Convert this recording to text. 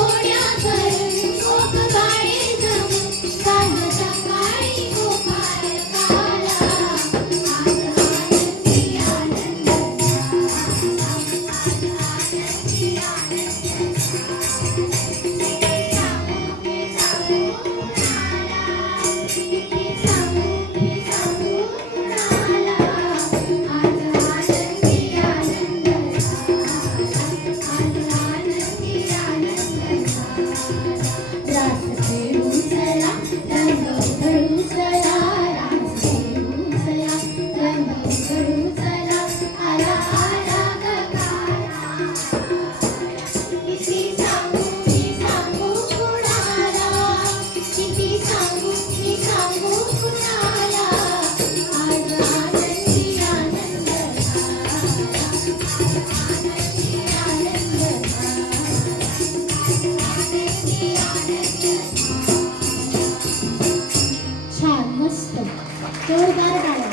моря за छान मस्त. जोरदार गाणं.